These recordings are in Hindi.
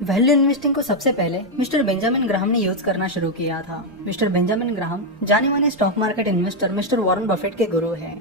वैल्यू इन्वेस्टिंग को सबसे पहले मिस्टर बेंजामिन ग्राहम ने यूज करना शुरू किया था। मिस्टर बेंजामिन ग्राहम जाने माने stock market investor mister Warren Buffett के गुरु हैं।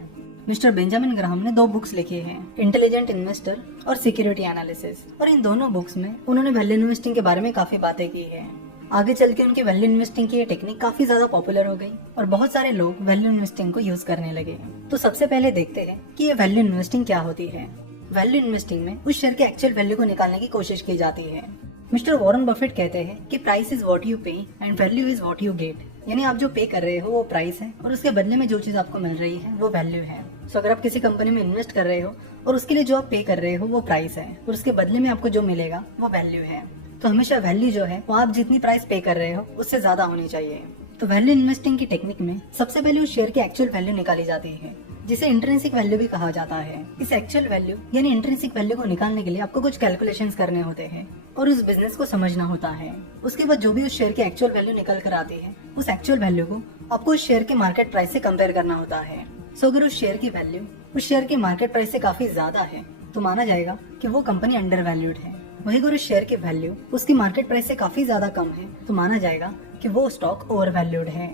मिस्टर बेंजामिन ग्राहम ने 2 बुक्स लिखी हैं, इंटेलिजेंट इन्वेस्टर और सिक्योरिटी एनालिसिस, और इन दोनों बुक्स में उन्होंने वैल्यू इन्वेस्टिंग के बारे में काफी बातें की है। आगे चल के उनकी वैल्यू इन्वेस्टिंग की ये टेक्निक काफी ज्यादा पॉपुलर हो गई और बहुत सारे लोग वैल्यू इन्वेस्टिंग को यूज करने लगे। तो सबसे पहले देखते हैं कि ये वैल्यू इन्वेस्टिंग क्या होती है। वैल्यू इन्वेस्टिंग में उस शेयर के एक्चुअल वैल्यू को निकालने की कोशिश की जाती है। मिस्टर वॉरेन बफेट कहते हैं कि प्राइस इज व्हाट यू पे and value is what you get, यानी आप जो पे कर रहे हो वो प्राइस है और उसके बदले में जो चीज आपको मिल रही है वो वैल्यू है। सो अगर आप किसी कंपनी में इन्वेस्ट कर रहे हो और उसके लिए जो आप पे कर रहे हो वो प्राइस है और उसके बदले में आपको जो मिलेगा वो वैल्यू है, तो हमेशा वैल्यू जो है वो आप जितनी प्राइस पे कर रहे हो उससे ज्यादा होनी चाहिए। तो वैल्यू इन्वेस्टिंग की टेक्निक में सबसे पहले उस शेयर की एक्चुअल वैल्यू निकाली जाती है, जिसे इंट्रिंसिक वैल्यू भी कहा जाता है। इस एक्चुअल वैल्यू यानी इंट्रिंसिक वैल्यू को निकालने के लिए आपको कुछ कैलकुलेशंस करने होते हैं और उस बिजनेस को समझना होता है। उसके बाद जो भी उस शेयर की एक्चुअल वैल्यू निकल कर आती है, उस एक्चुअल वैल्यू को आपको उस शेयर के मार्केट प्राइस से कंपेयर करना होता है। सो अगर उस शेयर की वैल्यू उस शेयर के मार्केट प्राइस से काफी ज्यादा है तो माना जाएगा कि वो कंपनी अंडर वैल्यूड है। वही अगर उस शेयर की वैल्यू उसकी मार्केट प्राइस से काफी ज्यादा कम है तो माना जाएगा कि वो स्टॉक ओवर वैल्यूड है।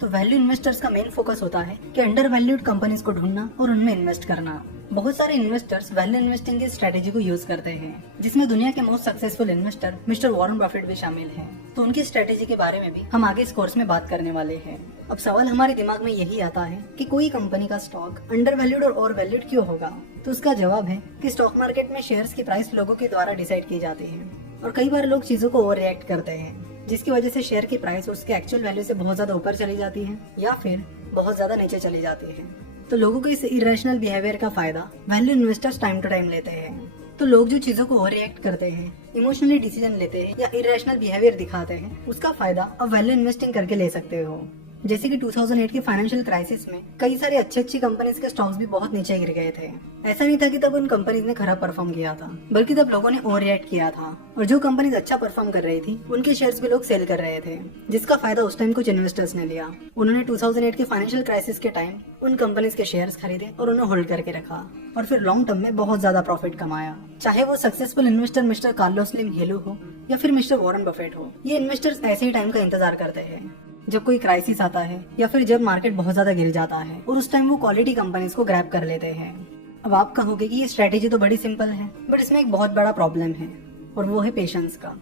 तो वैल्यू इन्वेस्टर्स का मेन फोकस होता है कि अंडर वैल्यूड कंपनीज को ढूंढना और उनमें इन्वेस्ट करना। बहुत सारे इन्वेस्टर्स वैल्यू इन्वेस्टिंग की स्ट्रेटेजी को यूज करते हैं, जिसमें दुनिया के most successful investor mister Warren Buffett भी शामिल हैं। तो उनकी स्ट्रेटेजी के बारे में भी हम आगे इस कोर्स में बात करने वाले हैं। अब सवाल हमारे दिमाग में यही आता है कि कोई कंपनी का स्टॉक अंडर वैल्यूड और ओवर वैल्यूड क्यों होगा। तो उसका जवाब है कि स्टॉक मार्केट में शेयर्स की प्राइस लोगों के द्वारा डिसाइड की जाती है और कई बार लोग चीजों को ओवर रिएक्ट करते हैं, जिसकी वजह से शेयर की प्राइस उसके एक्चुअल वैल्यू से बहुत ज्यादा ऊपर चली जाती है या फिर बहुत ज्यादा नीचे चली जाती है। तो लोगों को इस इरेशनल बिहेवियर का फायदा value investors time to time लेते हैं। तो लोग जो चीजों को ओवर रिएक्ट करते हैं, इमोशनली डिसीजन लेते हैं या इरेशनल बिहेवियर दिखाते हैं, उसका फायदा अब वैल्यू इन्वेस्टिंग करके ले सकते हो। जैसे कि 2008 की फाइनेंशियल क्राइसिस में कई सारी अच्छी कंपनीज के स्टॉक्स भी बहुत नीचे गिर गए थे। ऐसा नहीं था कि तब उन कंपनीज ने खराब परफॉर्म किया था, बल्कि तब लोगों ने ओवर रिएक्ट किया था और जो कंपनीज अच्छा परफॉर्म कर रही थी उनके शेयर्स भी लोग सेल कर रहे थे, जिसका फायदा उस टाइम कुछ इन्वेस्टर्स ने लिया। उन्होंने 2008 की फाइनेंशियल क्राइसिस के टाइम उन कंपनीज के शेयर्स खरीदे और उन्हें होल्ड करके रखा और फिर लॉन्ग टर्म में बहुत ज्यादा प्रॉफिट कमाया। चाहे वो successful investor mister Carlos slim hello हो या फिर मिस्टर वॉरेन बफेट हो, ये इन्वेस्टर्स ऐसे ही टाइम का इंतजार करते हैं जब कोई क्राइसिस आता है या फिर जब मार्केट बहुत ज्यादा गिर जाता है, और उस टाइम वो क्वालिटी कंपनीज को ग्रैब कर लेते हैं। अब आप कहोगे कि ये स्ट्रेटेजी तो बड़ी सिंपल है, बट इसमें एक बहुत बड़ा प्रॉब्लम है और वो है पेशेंस का।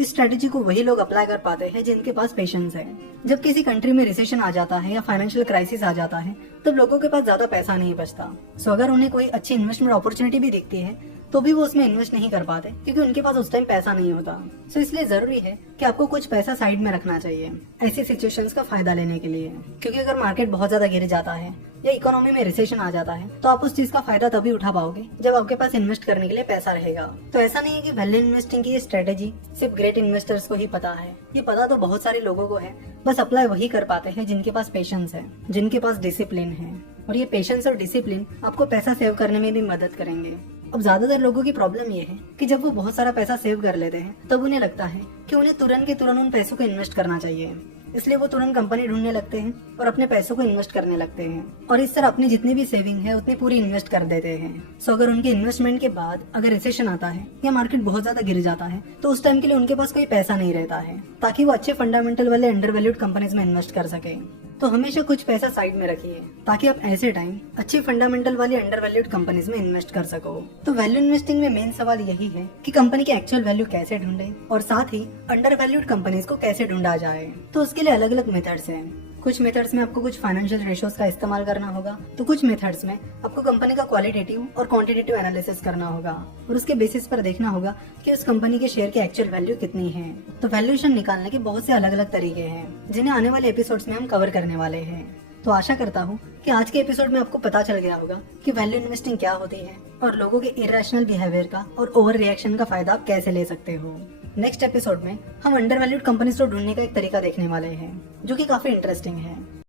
इस स्ट्रेटेजी को वही लोग अप्लाई कर पाते हैं जिनके पास पेशेंस है। जब किसी कंट्री में रिसेशन आ जाता है या फाइनेंशियल क्राइसिस आ जाता है, तब लोगों के पास ज्यादा पैसा नहीं बचता। सो अगर उन्हें कोई अच्छी इन्वेस्टमेंट अपॉर्चुनिटी भी दिखती है तो भी वो उसमें इन्वेस्ट नहीं कर पाते क्योंकि उनके पास उस टाइम पैसा नहीं होता। सो इसलिए जरूरी है कि आपको कुछ पैसा साइड में रखना चाहिए ऐसी सिचुएशंस का फायदा लेने के लिए, क्योंकि अगर मार्केट बहुत ज्यादा गिर जाता है या इकोनॉमी में रिसेशन आ जाता है तो आप उस चीज का फायदा तभी उठा पाओगे जब आपके पास इन्वेस्ट करने के लिए पैसा रहेगा। तो ऐसा नहीं है कि वैल्यू इन्वेस्टिंग की ये स्ट्रेटेजी सिर्फ ग्रेट इन्वेस्टर्स को ही पता है, ये पता तो बहुत सारे लोगों को है, बस अप्लाई वही कर पाते हैं जिनके पास पेशेंस है, जिनके पास डिसिप्लिन है। और ये पेशेंस और डिसिप्लिन आपको पैसा सेव करने में भी मदद करेंगे। अब ज्यादातर लोगों की प्रॉब्लम ये है कि जब वो बहुत सारा पैसा सेव कर लेते हैं तब उन्हें लगता है कि उन्हें तुरंत के तुरंत उन पैसों को इन्वेस्ट करना चाहिए, इसलिए वो तुरंत कंपनी ढूंढने लगते हैं और अपने पैसों को इन्वेस्ट करने लगते हैं और इस तरह अपनी जितनी भी सेविंग है उतनी पूरी इन्वेस्ट कर देते हैं। सो अगर उनके इन्वेस्टमेंट के बाद अगर रिसेशन आता है या मार्केट बहुत ज्यादा गिर जाता है तो उस टाइम के लिए उनके पास कोई पैसा नहीं रहता है ताकि वो अच्छे फंडामेंटल वाले अंडर वैल्यूड कंपनीज में इन्वेस्ट कर सके। तो हमेशा कुछ पैसा साइड में रखिए ताकि आप ऐसे टाइम अच्छी फंडामेंटल वाली अंडर वैल्यूड कंपनीज में इन्वेस्ट कर सको। तो वैल्यू इन्वेस्टिंग में मेन सवाल यही है कि कंपनी की एक्चुअल वैल्यू कैसे ढूंढे और साथ ही अंडर वैल्यूड कंपनीज को कैसे ढूंढा जाए। तो उसके लिए अलग अलग मेथड्स हैं। कुछ मेथड्स में आपको कुछ फाइनेंशियल रेशियोज का इस्तेमाल करना होगा, तो कुछ मेथड्स में आपको कंपनी का क्वालिटेटिव और क्वांटिटेटिव एनालिसिस करना होगा और उसके बेसिस पर देखना होगा कि उस कंपनी के शेयर की एक्चुअल वैल्यू कितनी है। तो वैल्यूएशन निकालने के बहुत से अलग अलग तरीके हैं जिन्हें आने वाले एपिसोड्स में हम कवर करने वाले हैं। तो आशा करता हूँ कि आज के एपिसोड में आपको पता चल गया होगा कि वैल्यू इन्वेस्टिंग क्या होती है और लोगों के इरेशनल बिहेवियर का और ओवर रिएक्शन का फायदा आप कैसे ले सकते हो। नेक्स्ट एपिसोड में हम अंडर वैल्यूड कंपनीज को ढूंढने का एक तरीका देखने वाले हैं जो कि काफी इंटरेस्टिंग है।